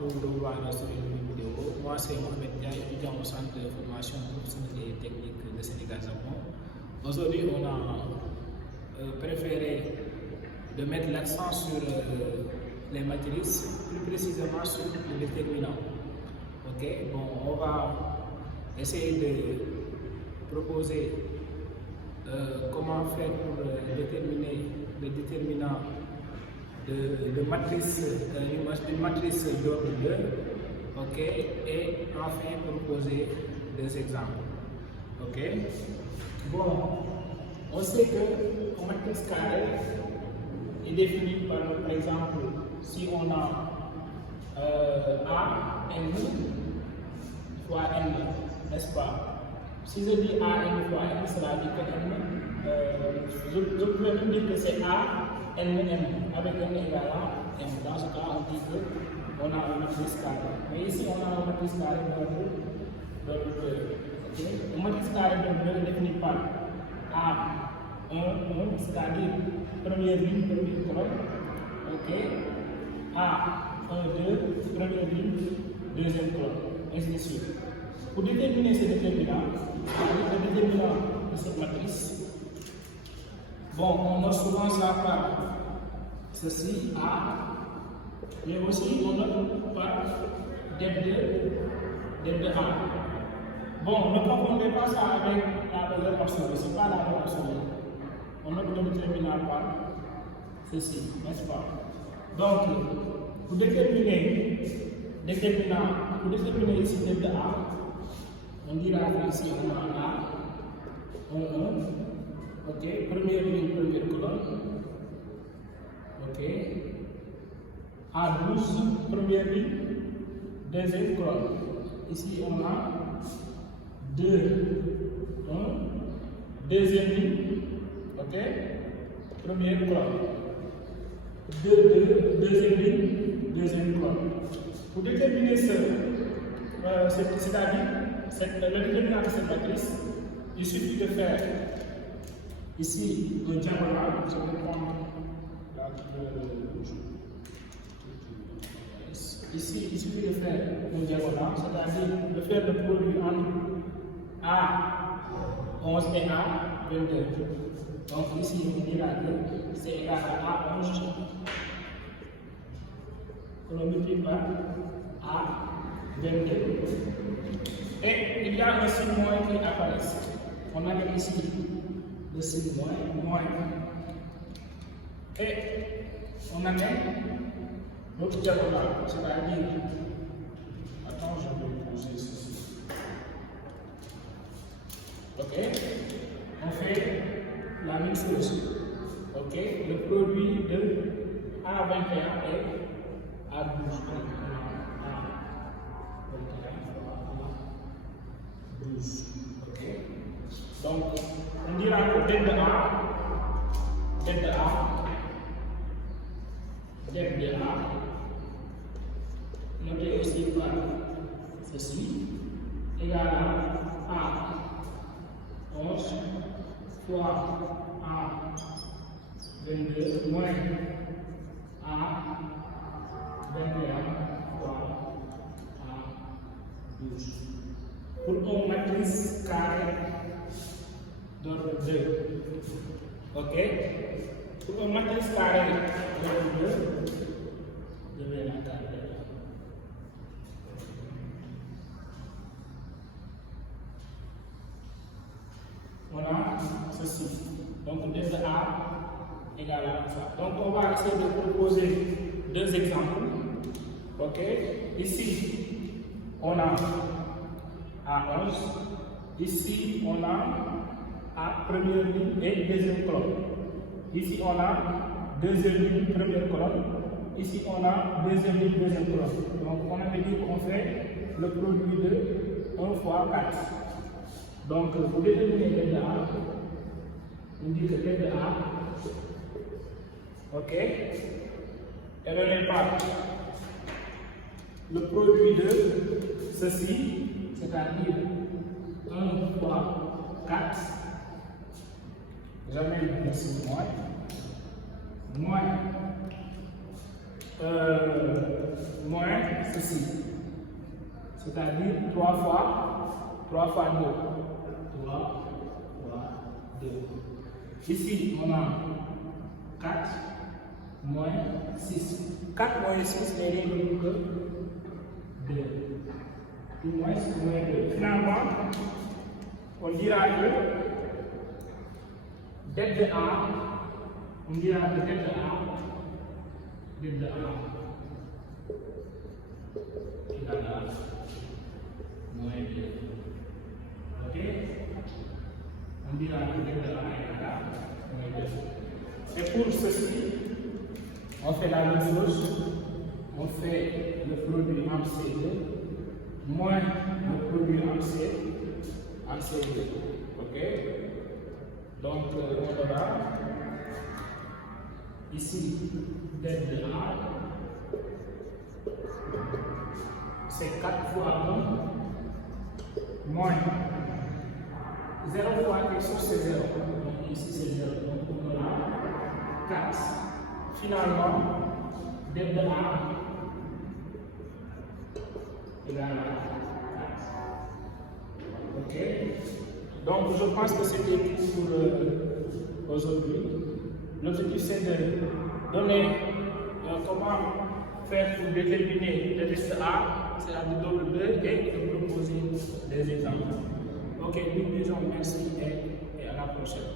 beaucoup de voir sur une vidéo. Moi, c'est Mohamed Dia, étudiant au centre de formation professionnelle et technique de Sénégal-Japon. Aujourd'hui, on a préféré de mettre l'accent sur les matrices, plus précisément sur le déterminant. Ok, bon, on va essayer de proposer comment faire pour déterminer le déterminant de matrice, d'une matrice d'ordre 2, ok, et enfin proposer des exemples. Ok, bon, on sait que une matrice carrée est définie par exemple, si on a A, N fois N, n'est-ce pas? Si je dis A, N fois N, cela dit que N, je peux même dire que c'est A, N, N, avec N égale à M. Dans ce cas, on dit qu'on a une matrice carrée. Mais ici, on a une matrice carrée d'ordre 2. Okay? Une matrice carrée d'ordre 2 est définie par A1, 1, c'est-à-dire première ligne, première colonne. Ok? A1, 2, première ligne, deuxième colonne, ainsi de suite. Pour déterminer ce déterminant, c'est-à-dire le déterminant de cette matrice, bon, on note souvent ça par ceci, A, mais aussi on note par D2 A. Bon, ne confondez pas ça avec la valeur absolue, ce n'est pas la valeur absolue. On note le déterminant par ceci, n'est-ce pas? Donc, pour déterminer ici D2 A, on dira ici on a A, 1, 1, ok, première ligne, première colonne, ok, A12, première ligne, deuxième colonne, ici on a 2, 1, deuxième ligne, ok, première colonne, 2, 2, deuxième ligne, deuxième colonne. Pour déterminer c'est-à-dire le déterminant de cette matrice, il suffit de faire ici le diagonal. Je vais prendre la couleur rouge. Ici, il suffit de faire le diagonal, c'est-à-dire de faire le produit entre A11 et A22. Donc ici, on dira que c'est égal à A11 que l'on multiplie par A22. Et il y a un signe moins qui apparaît. On a ici le signe moins. Et on amène notre diagonale, c'est-à-dire, attends, je vais poser ceci. Ok, on fait la même chose. Ok, le produit de A21 et A12. Ok, donc on dira que D de A, noté aussi par ceci, égale à A11 fois A22 moins A21 fois A12. Pour une matrice carrée d'ordre 2. Ok? Pour une matrice carrée d'ordre 2, je vais la garder. On a ceci. Donc, D de A égale à ça. Donc, on va essayer de proposer deux exemples. Ok? Ici, on a A11. Ici, on a A première ligne et deuxième colonne. Ici, on a deuxième ligne, première colonne. Ici, on a deuxième ligne, deuxième colonne. Donc, on avait dit qu'on fait le produit de 1 fois 4. Donc, pour déterminer D de A, on dit que D de A, ok, est donné par le produit de ceci, c'est-à-dire 1 fois 4, j'amène ici moins moins ceci. C'est-à-dire 3 fois 2. 3 fois 2. Ici, on a 4 moins 6. 4 moins 6 n'est rien d'autre que 2. Moins 2. Finalement, on dira que dette de A, on dira que dette de A égale à moins 2. Ok? On dira que dette de A égale à moins 2. Et pour ceci, on fait la même chose. On fait le produit en C2 moins le produit en C2. Ok? Donc, on aura ici dette de A, c'est 4 fois 1 moins 0 fois quelque chose, c'est 0. Donc, ici, c'est 0. Donc, on aura 4. Finalement, dette de A égale à 4. Ok? Donc, je pense que c'était tout pour aujourd'hui. L'objectif, c'est de donner comment faire pour déterminer le test A, c'est à double 2 et de proposer des exemples. Ok, nous disons merci et à la prochaine.